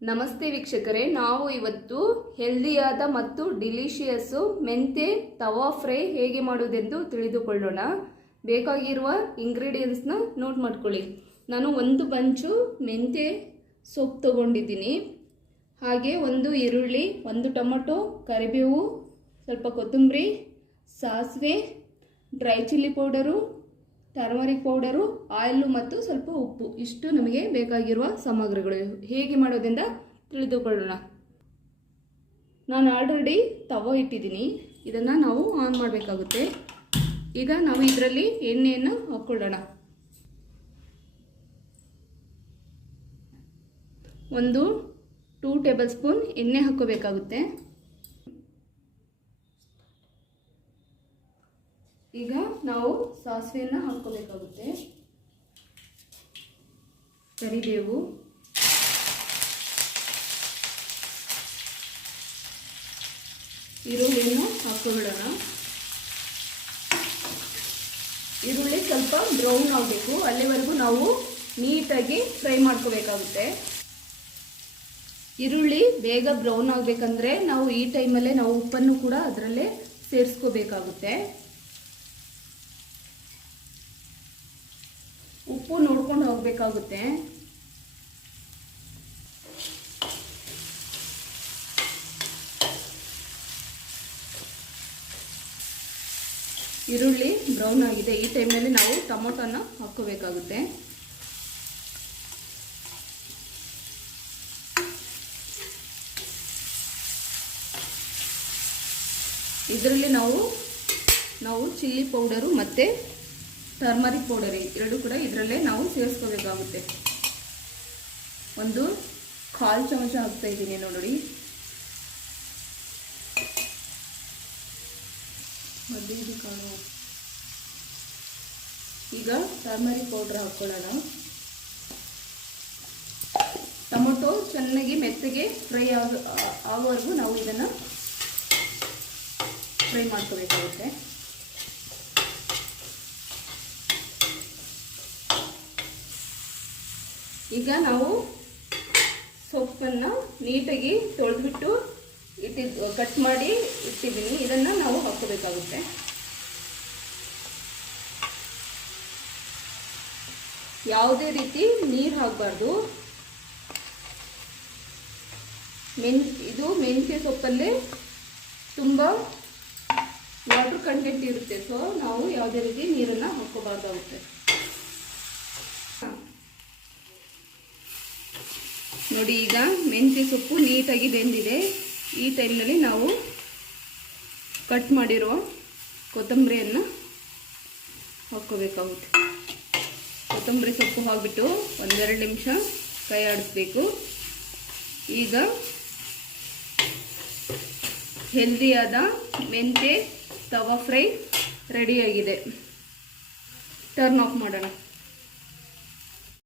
ನಮಸ್ತೆ ವೀಕ್ಷಕರೇ, ನಾವು ಇವತ್ತು ಹೆಲ್ದಿಯಾದ ಮತ್ತು ಡಿಲಿಷಿಯಸ್ ಮೆಂತೆ ತವಾ ಫ್ರೈ ಹೇಗೆ ಮಾಡುವುದೆಂದು ತಿಳಿದುಕೊಳ್ಳೋಣ. ಬೇಕಾಗಿರುವ ಇಂಗ್ರೀಡಿಯೆಂಟ್ಸ್ನ ನೋಟ್ ಮಾಡ್ಕೊಳ್ಳಿ. ನಾನು ಒಂದು ಬಂಚು ಮೆಂತೆ ಸೊಪ್ಪು ತಗೊಂಡಿದ್ದೀನಿ. ಹಾಗೆ ಒಂದು ಈರುಳ್ಳಿ, ಒಂದು ಟೊಮೊಟೊ, ಕರಿಬೇವು, ಸ್ವಲ್ಪ ಕೊತ್ತಂಬರಿ, ಸಾಸಿವೆ, dry chilli powder, turmeric powder, oil ಮತ್ತು ಸ್ವಲ್ಪ ಉಪ್ಪು. ಇಷ್ಟು ನಮಗೆ ಬೇಕಾಗಿರುವ ಸಾಮಗ್ರಿಗಳು. ಹೇಗೆ ಮಾಡೋದೆಂದು ತಿಳಿದುಕೊಳ್ಳೋಣ. ನಾನು ಆಲ್ರೆಡಿ ತವ ಇಟ್ಟಿದ್ದೀನಿ. ಇದನ್ನು ನಾವು ಆನ್ ಮಾಡಬೇಕಾಗುತ್ತೆ. ಈಗ ನಾವು ಇದರಲ್ಲಿ ಎಣ್ಣೆಯನ್ನು ಹಾಕ್ಕೊಳ್ಳೋಣ. ಒಂದು 2 ಟೇಬಲ್ ಸ್ಪೂನ್ ಎಣ್ಣೆ ಹಾಕೋಬೇಕಾಗುತ್ತೆ. ಈಗ ನಾವು ಸಾಸಿವೆಯನ್ನು ಹಾಕೋಬೇಕಾಗುತ್ತೆ. ಕರಿಬೇವು, ಈರುಳ್ಳಿಯನ್ನು ಹಾಕೋಬಿಡೋಣ. ಈರುಳ್ಳಿ ಸ್ವಲ್ಪ ಬ್ರೌನ್ ಆಗಬೇಕು, ಅಲ್ಲಿವರೆಗೂ ನಾವು ನೀಟಾಗಿ ಫ್ರೈ ಮಾಡ್ಕೋಬೇಕಾಗುತ್ತೆ. ಈರುಳ್ಳಿ ಬೇಗ ಬ್ರೌನ್ ಆಗಬೇಕಂದ್ರೆ ನಾವು ಈ ಟೈಮಲ್ಲೇ ನಾವು ಉಪ್ಪನ್ನು ಕೂಡ ಅದರಲ್ಲೇ ಸೇರಿಸ್ಕೋಬೇಕಾಗುತ್ತೆ. ಉಪ್ಪು ನೋಡ್ಕೊಂಡು ಹೋಗಬೇಕಾಗುತ್ತೆ. ಈರುಳ್ಳಿ ಬ್ರೌನ್ ಆಗಿದೆ. ಈ ಟೈಮಲ್ಲಿ ನಾವು ಟೊಮೊಟೊನ ಹಾಕೋಬೇಕಾಗುತ್ತೆ. ಇದರಲ್ಲಿ ನಾವು ಚಿಲ್ಲಿ ಪೌಡರು ಮತ್ತು ಟರ್ಮರಿಕ್ ಪೌಡರ್ ಎರಡು ಕೂಡ ಇದರಲ್ಲೇ ನಾವು ಸೇರಿಸ್ಕೋಬೇಕಾಗುತ್ತೆ. ಒಂದು 1/4 ಚಮಚ ಹಾಕ್ತಾ ಇದ್ದೀನಿ ನೋಡಿ. ಈಗ ಟರ್ಮರಿಕ್ ಪೌಡರ್ ಹಾಕ್ಕೊಳ್ಳೋಣ. ಟೊಮೊಟೊ ಚೆನ್ನಾಗಿ ಮೆತ್ತಗೆ ಫ್ರೈ ಆಗೋವರೆಗೂ ನಾವು ಇದನ್ನು ಫ್ರೈ ಮಾಡ್ಕೋಬೇಕಾಗುತ್ತೆ. ಈಗ ನಾವು ಸೊಪ್ಪನ್ನು ನೀಟಾಗಿ ತೊಳೆದ್ಬಿಟ್ಟು ಕಟ್ ಮಾಡಿ ಇಟ್ಟಿದ್ದೀನಿ. ಇದನ್ನು ನಾವು ಹಾಕೋಬೇಕಾಗುತ್ತೆ. ಯಾವುದೇ ರೀತಿ ನೀರು ಹಾಕಬಾರ್ದು. ಇದು ಮೆಂತ್ಯ ಸೊಪ್ಪಲ್ಲೇ ತುಂಬ ವಾಟರ್ ಕಂಟೆಂಟ್ ಇರುತ್ತೆ. ಸೊ ನಾವು ಯಾವುದೇ ರೀತಿ ನೀರನ್ನು ಹಾಕೋಬಾರ್ದಾಗುತ್ತೆ. ನೋಡಿ, ಈಗ ಮೆಂತ್ಯ ಸೊಪ್ಪು ನೀಟಾಗಿ ಬೆಂದಿದೆ. ಈ ಟೈಮ್ನಲ್ಲಿ ನಾವು ಕಟ್ ಮಾಡಿರುವ ಕೊತ್ತಂಬರಿಯನ್ನು ಹಾಕ್ಕೋಬೇಕಾಗುತ್ತೆ. ಕೊತ್ತಂಬರಿ ಸೊಪ್ಪು ಹಾಕಿಬಿಟ್ಟು 1-2 ನಿಮಿಷ ಕೈ ಆಡಿಸ್ಬೇಕು. ಈಗ ಹೆಲ್ದಿಯಾದ ಮೆಂತೆ ತವಾ ಫ್ರೈ ರೆಡಿಯಾಗಿದೆ. ಟರ್ನ್ ಆಫ್ ಮಾಡೋಣ.